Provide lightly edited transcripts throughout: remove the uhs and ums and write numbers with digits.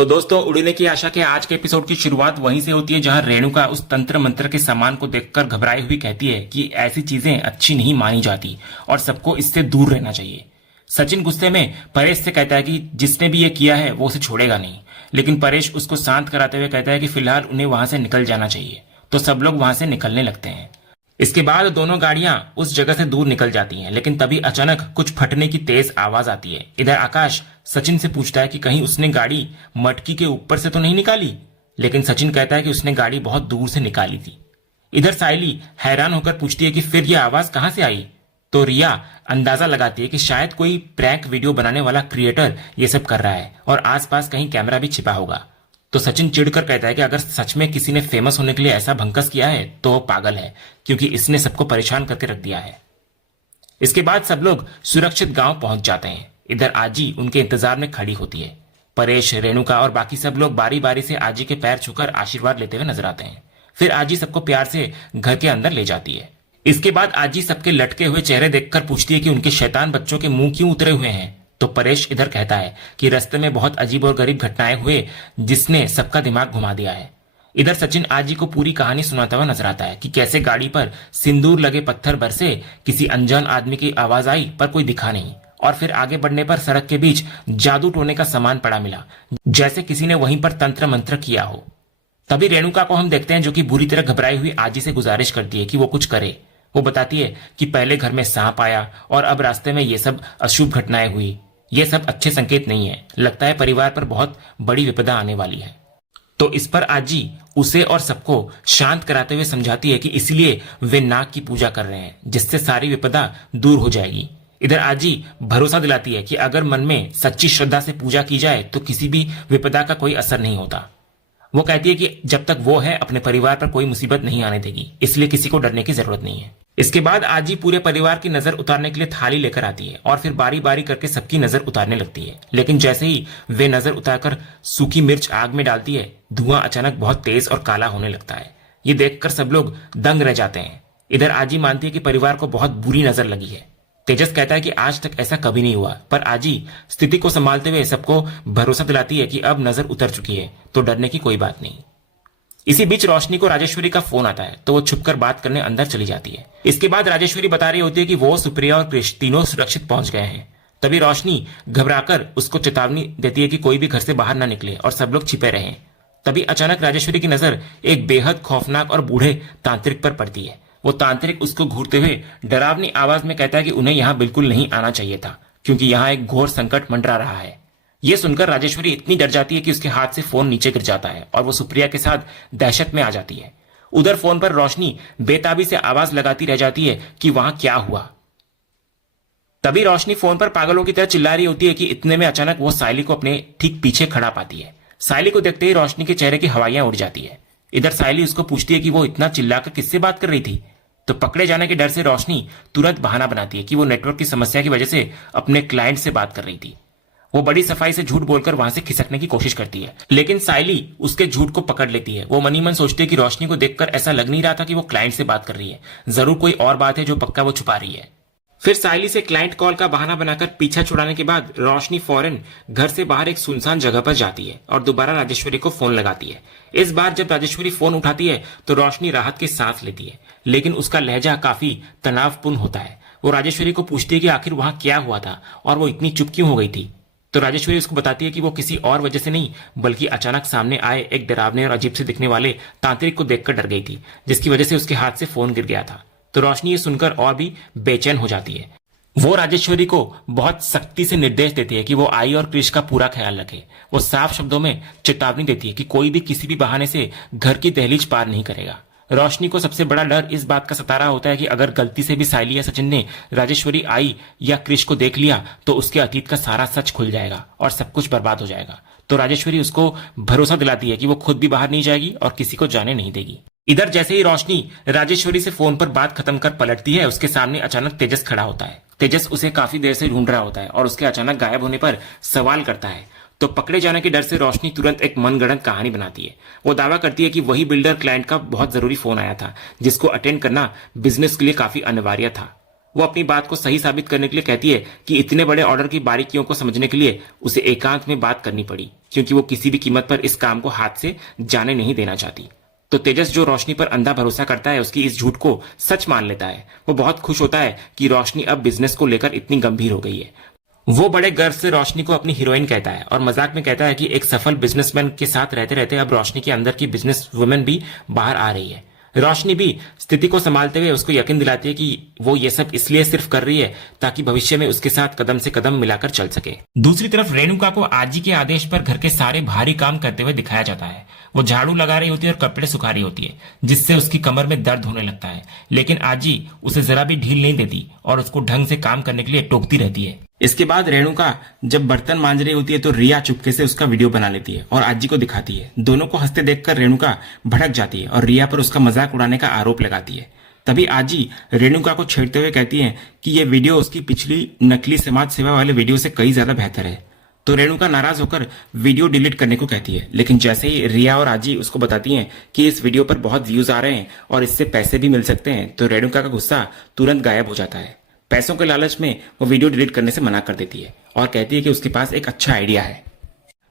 तो दोस्तों, उड़ने की आशा के आज के एपिसोड की शुरुआत वहीं से होती है जहां रेणुका उस तंत्र मंत्र के सामान को देखकर घबराई हुई कहती है कि ऐसी चीजें अच्छी नहीं मानी जाती और सबको इससे दूर रहना चाहिए। सचिन गुस्से में परेश से कहता है कि जिसने भी ये किया है वो उसे छोड़ेगा नहीं, लेकिन परेश उसको शांत कराते हुए कहता है कि फिलहाल उन्हें वहां से निकल जाना चाहिए। तो सब लोग वहां से निकलने लगते हैं। इसके बाद दोनों गाड़ियां उस जगह से दूर निकल जाती हैं, लेकिन तभी अचानक कुछ फटने की तेज आवाज आती है। इधर आकाश सचिन से पूछता है कि कहीं उसने गाड़ी मटकी के ऊपर से तो नहीं निकाली, लेकिन सचिन कहता है कि उसने गाड़ी बहुत दूर से निकाली थी। इधर सायली हैरान होकर पूछती है कि फिर यह आवाज कहां से आई। तो रिया अंदाजा लगाती है कि शायद कोई प्रैंक वीडियो बनाने वाला क्रिएटर ये सब कर रहा है और आसपास कहीं कैमरा भी छिपा होगा। तो सचिन चिढ़कर कहता है कि अगर सच में किसी ने फेमस होने के लिए ऐसा भंकस किया है तो वो पागल है, क्योंकि इसने सबको परेशान करके रख दिया है। इसके बाद सब लोग सुरक्षित गांव पहुंच जाते हैं। इधर आजी उनके इंतजार में खड़ी होती है। परेश, रेणुका और बाकी सब लोग बारी बारी से आजी के पैर छूकर आशीर्वाद लेते हुए नजर आते हैं। फिर आजी सबको प्यार से घर के अंदर ले जाती है। इसके बाद आजी सबके लटके हुए चेहरे देखकर पूछती है कि उनके शैतान बच्चों के मुंह क्यों उतरे हुए हैं। तो परेश इधर कहता है कि रास्ते में बहुत अजीब और गरीब घटनाएं हुए जिसने सबका दिमाग घुमा दिया है। इधर सचिन आजी को पूरी कहानी सुनाता हुआ नजर आता है कि कैसे गाड़ी पर सिंदूर लगे पत्थर बरसे, किसी अनजान आदमी की आवाज आई पर कोई दिखा नहीं, और फिर आगे बढ़ने पर सड़क के बीच जादू टोने का सामान पड़ा मिला, जैसे किसी ने वहीं पर तंत्र मंत्र किया हो। तभी रेणुका को हम देखते हैं जो कि बुरी तरह घबराई हुई आजी से गुजारिश करती है कि वो कुछ करे। वो बताती है कि पहले घर में सांप आया और अब रास्ते में ये सब अशुभ घटनाएं हुई। ये सब अच्छे संकेत नहीं है, लगता है परिवार पर बहुत बड़ी विपदा आने वाली है। तो इस पर आजी उसे और सबको शांत कराते हुए समझाती है कि इसलिए वे नाग की पूजा कर रहे हैं, जिससे सारी विपदा दूर हो जाएगी। इधर आजी भरोसा दिलाती है कि अगर मन में सच्ची श्रद्धा से पूजा की जाए तो किसी भी विपदा का कोई असर नहीं होता। वो कहती है कि जब तक वो है अपने परिवार पर कोई मुसीबत नहीं आने देगी, इसलिए किसी को डरने की जरूरत नहीं है। इसके बाद आजी पूरे परिवार की नजर उतारने के लिए थाली लेकर आती है और फिर बारी बारी करके सबकी नजर उतारने लगती है। लेकिन जैसे ही वे नजर उतारकर सूखी मिर्च आग में डालती है, धुआं अचानक बहुत तेज और काला होने लगता है। ये देखकर सब लोग दंग रह जाते हैं। इधर आजी मानती है कि परिवार को बहुत बुरी नजर लगी है। तेजस कहता है कि आज तक ऐसा कभी नहीं हुआ, पर आजी स्थिति को संभालते हुए सबको भरोसा दिलाती है कि अब नजर उतर चुकी है तो डरने की कोई बात नहीं। इसी बीच रोशनी को राजेश्वरी का फोन आता है तो वो छुपकर बात करने अंदर चली जाती है। इसके बाद राजेश्वरी बता रही होती है कि वो, सुप्रिया और कृष तीनों सुरक्षित पहुंच गए हैं। तभी रोशनी घबराकर उसको चेतावनी देती है कि कोई भी घर से बाहर ना निकले और सब लोग छिपे रहें। तभी अचानक राजेश्वरी की नजर एक बेहद खौफनाक और बूढ़े तांत्रिक पर पड़ती है। वो तांत्रिक उसको घूरते हुए डरावनी आवाज में कहता है कि उन्हें यहाँ बिल्कुल नहीं आना चाहिए था, क्योंकि यहाँ एक घोर संकट मंडरा रहा है। यह सुनकर राजेश्वरी इतनी डर जाती है कि उसके हाथ से फोन नीचे गिर जाता है और वो सुप्रिया के साथ दहशत में आ जाती है। उधर फोन पर रोशनी बेताबी से आवाज लगाती रह जाती है कि वहां क्या हुआ। तभी रोशनी फोन पर पागलों की तरह चिल्ला रही होती है कि इतने में अचानक वो सायली को अपने ठीक पीछे खड़ा पाती है। सायली को देखते ही रोशनी के चेहरे की हवाइयां उड़ जाती है। इधर सायली उसको पूछती है कि वो इतना चिल्लाकर किससे बात कर रही थी। तो पकड़े जाने के डर से रोशनी तुरंत बहाना बनाती है कि वो नेटवर्क की समस्या की वजह से अपने क्लाइंट से बात कर रही थी। वो बड़ी सफाई से झूठ बोलकर वहां से खिसकने की कोशिश करती है, लेकिन सायली उसके झूठ को पकड़ लेती है। वो मनी मन सोचती है कि रोशनी को देखकर ऐसा लग नहीं रहा था कि वो क्लाइंट से बात कर रही है, जरूर कोई और बात है जो पक्का वो छुपा रही है। फिर सायली से क्लाइंट कॉल का बहाना बनाकर पीछा छुड़ाने के बाद रोशनी फौरन घर से बाहर एक सुनसान जगह पर जाती है और दोबारा राजेश्वरी को फोन लगाती है। इस बार जब राजेश्वरी फोन उठाती है तो रोशनी राहत की सांस लेती है, लेकिन उसका लहजा काफी तनावपूर्ण होता है। वो राजेश्वरी को पूछती है कि आखिर वहां क्या हुआ था और वो इतनी चुप क्यों हो गई थी। तो राजेश्वरी उसको बताती है कि वो किसी और वजह से नहीं, बल्कि अचानक सामने आए एक डरावने और अजीब से दिखने वाले तांत्रिक को देखकर डर गई थी, जिसकी वजह से उसके हाथ से फोन गिर गया था। तो रोशनी ये सुनकर और भी बेचैन हो जाती है। वो राजेश्वरी को बहुत सख्ती से निर्देश देती है कि वो आई और कृष का पूरा ख्याल रखे। वो साफ शब्दों में चेतावनी देती है कि कोई भी किसी भी बहाने से घर की दहलीज पार नहीं करेगा। रोशनी को सबसे बड़ा डर इस बात का सता रहा होता है कि अगर गलती से भी सायली या सचिन ने राजेश्वरी आई या कृष को देख लिया तो उसके अतीत का सारा सच खुल जाएगा और सब कुछ बर्बाद हो जाएगा। तो राजेश्वरी उसको भरोसा दिलाती है कि वो खुद भी बाहर नहीं जाएगी और किसी को जाने नहीं देगी। इधर जैसे ही रोशनी राजेश्वरी से फोन पर बात खत्म कर पलटती है, उसके सामने अचानक तेजस खड़ा होता है। तेजस उसे काफी देर से ढूंढ रहा होता है और उसके अचानक गायब होने पर सवाल करता है। तो पकड़े जाने के डर से रोशनी तुरंत एक मनगढ़ंत कहानी बनाती है। वो दावा करती है कि वही बिल्डर क्लाइंट का बहुत जरूरी फोन आया था, जिसको अटेंड करना बिजनेस के लिए काफी अनिवार्य था। वो अपनी बात को सही साबित करने के लिए कहती है कि इतने बड़े ऑर्डर की बारीकियों को समझने के लिए उसे एकांत में बात करनी पड़ी। क्योंकि वो किसी भी कीमत पर इस काम को हाथ से जाने नहीं देना चाहती। तो तेजस जो रोशनी पर अंधा भरोसा करता है, उसकी इस झूठ को सच मान लेता है। वो बहुत खुश होता है कि रोशनी अब बिजनेस को लेकर इतनी गंभीर हो गई है। वो बड़े गर्व से रोशनी को अपनी हीरोइन कहता है और मजाक में कहता है कि एक सफल बिजनेसमैन के साथ रहते रहते अब रोशनी के अंदर की बिजनेस वुमेन भी बाहर आ रही है। रोशनी भी स्थिति को संभालते हुए उसको यकीन दिलाती है कि वो ये सब इसलिए सिर्फ कर रही है ताकि भविष्य में उसके साथ कदम से कदम मिलाकर चल सके। दूसरी तरफ रेणुका को आजी के आदेश पर घर के सारे भारी काम करते हुए दिखाया जाता है। वो झाड़ू लगा रही होती है और कपड़े सुखा रही होती है, जिससे उसकी कमर में दर्द होने लगता है। लेकिन आजी उसे जरा भी ढील नहीं देती और उसको ढंग से काम करने के लिए टोकती रहती है। इसके बाद रेणुका जब बर्तन मांज रही होती है तो रिया चुपके से उसका वीडियो बना लेती है और आजी को दिखाती है। दोनों को हंसते देखकर रेणुका भड़क जाती है और रिया पर उसका मजाक उड़ाने का आरोप लगाती है। तभी आजी रेणुका को छेड़ते हुए कहती है कि ये वीडियो उसकी पिछली नकली समाज सेवा वाले वीडियो से कई ज्यादा बेहतर है। तो रेणुका नाराज होकर वीडियो डिलीट करने को कहती है, लेकिन जैसे ही रिया और आजी उसको बताती हैं कि इस वीडियो पर बहुत व्यूज आ रहे हैं और इससे पैसे भी मिल सकते हैं, तो रेणुका का गुस्सा तुरंत गायब हो जाता है। पैसों के लालच में वो वीडियो डिलीट करने से मना कर देती है और कहती है कि उसके पास एक अच्छा आइडिया है।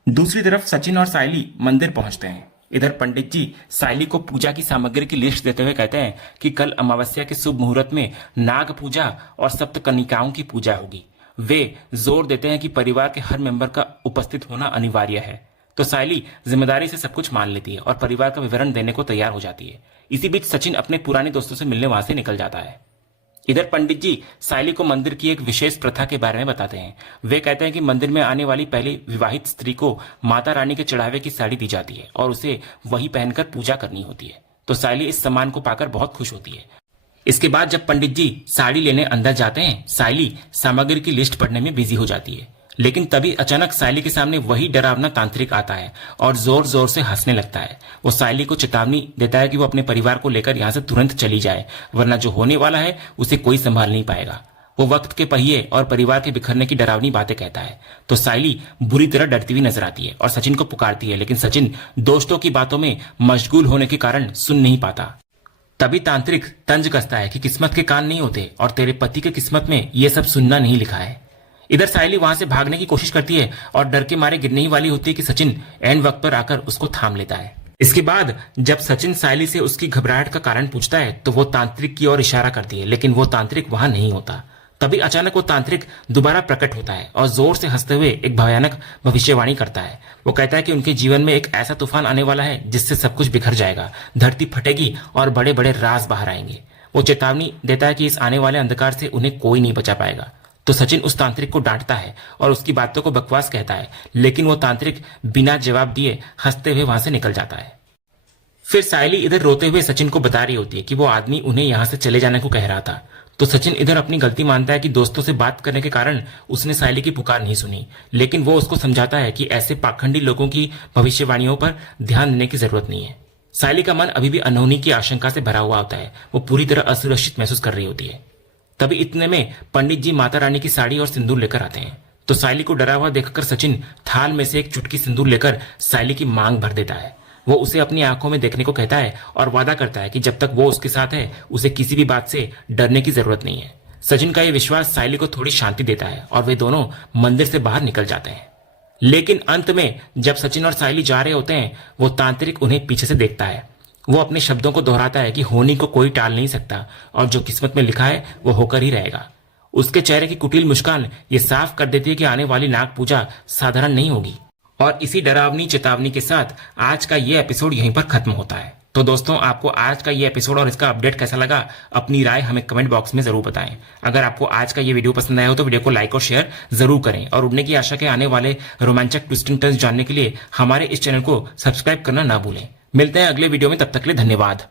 दूसरी तरफ सचिन और सायली मंदिर पहुंचते हैं। इधर पंडित जी सायली को पूजा की सामग्री की लिस्ट देते हुए कहते हैं कि कल अमावस्या के शुभ मुहूर्त में नाग पूजा और सप्तकन्निकाओं की पूजा होगी। वे जोर देते हैं कि परिवार के हर मेंबर का उपस्थित होना अनिवार्य है। तो सायली जिम्मेदारी से सब कुछ मान लेती है और परिवार का विवरण देने को तैयार हो जाती है। इसी बीच सचिन अपने पुराने दोस्तों से मिलने वहां से निकल जाता है। इधर पंडित जी सायली को मंदिर की एक विशेष प्रथा के बारे में बताते हैं। वे कहते हैं कि मंदिर में आने वाली पहली विवाहित स्त्री को माता रानी के चढ़ावे की साड़ी दी जाती है और उसे वही पहनकर पूजा करनी होती है। तो सायली इस सम्मान को पाकर बहुत खुश होती है। इसके बाद जब पंडित जी साड़ी लेने अंदर जाते हैं, सायली सामग्री की लिस्ट पढ़ने में बिजी हो जाती है। लेकिन तभी अचानक सायली के सामने वही डरावना तांत्रिक आता है और जोर जोर से हंसने लगता है। वो सायली को चेतावनी देता है कि वो अपने परिवार को लेकर यहाँ से तुरंत चली जाए, वरना जो होने वाला है उसे कोई संभाल नहीं पाएगा। वो वक्त के पहिए और परिवार के बिखरने की डरावनी बातें कहता है। तो सायली बुरी तरह डरती हुई नजर आती है और सचिन को पुकारती है, लेकिन सचिन दोस्तों की बातों में मशगूल होने के कारण सुन नहीं पाता। तभी तांत्रिक तंज कसता है कि किस्मत के कान नहीं होते और तेरे पति के किस्मत में ये सब सुनना नहीं लिखा है। इधर सायली वहां से भागने की कोशिश करती है और डर के मारे गिरने ही वाली होती है कि सचिन एंड वक्त पर आकर उसको थाम लेता है। इसके बाद जब सचिन सायली से उसकी घबराहट का कारण पूछता है तो वो तांत्रिक की ओर इशारा करती है, लेकिन वो तांत्रिक वहां नहीं होता। तभी अचानक वो तांत्रिक दोबारा प्रकट होता है और जोर से हंसते हुए एक भयानक भविष्यवाणी करता है। वो कहता है कि उनके जीवन में एक ऐसा तूफान आने वाला है जिससे सब कुछ बिखर जाएगा, धरती फटेगी और बड़े बड़े राज बाहर आएंगे। वो चेतावनी देता है कि इस आने वाले अंधकार से उन्हें कोई नहीं बचा पाएगा। तो सचिन उस तांत्रिक को डांटता है और उसकी बातों को बकवास कहता है, लेकिन वो तांत्रिक बिना जवाब दिए हंसते हुए वहां से निकल जाता है। फिर सायली इधर रोते हुए सचिन को बता रही होती है कि वो आदमी उन्हें यहां से चले जाने को कह रहा था। तो सचिन इधर अपनी गलती मानता है कि दोस्तों से बात करने के कारण उसने सायली की पुकार नहीं सुनी, लेकिन वो उसको समझाता है कि ऐसे पाखंडी लोगों की भविष्यवाणियों पर ध्यान देने की जरूरत नहीं है। सायली का मन अभी भी अनहोनी की आशंका से भरा हुआ होता है। वो पूरी तरह असुरक्षित महसूस कर रही होती है। तभी इतने में पंडित जी माता रानी की साड़ी और सिंदूर लेकर आते हैं। तो सायली को डरा हुआ देखकर सचिन थाल में से एक चुटकी सिंदूर लेकर सायली की मांग भर देता है। वो उसे अपनी आंखों में देखने को कहता है और वादा करता है कि जब तक वो उसके साथ है उसे किसी भी बात से डरने की जरूरत नहीं है। सचिन का ये विश्वास सायली को थोड़ी शांति देता है और वे दोनों मंदिर से बाहर निकल जाते हैं। लेकिन अंत में जब सचिन और सायली जा रहे होते हैं, वो तांत्रिक उन्हें पीछे से देखता है। वो अपने शब्दों को दोहराता है कि होनी को कोई टाल नहीं सकता और जो किस्मत में लिखा है वो होकर ही रहेगा। उसके चेहरे की कुटिल मुस्कान ये साफ कर देती है कि आने वाली नाग पूजा साधारण नहीं होगी। और इसी डरावनी चेतावनी के साथ आज का ये एपिसोड यहीं पर खत्म होता है। तो दोस्तों, आपको आज का ये एपिसोड और इसका अपडेट कैसा लगा, अपनी राय हमें कमेंट बॉक्स में जरूर बताएं। अगर आपको आज का ये वीडियो पसंद आया हो तो वीडियो को लाइक और शेयर जरूर करें और उड़ने की आशा के आने वाले रोमांचक ट्विस्ट एंड टर्न्स जानने के लिए हमारे इस चैनल को सब्सक्राइब करना ना भूलें। मिलते हैं अगले वीडियो में, तब तक के लिए धन्यवाद।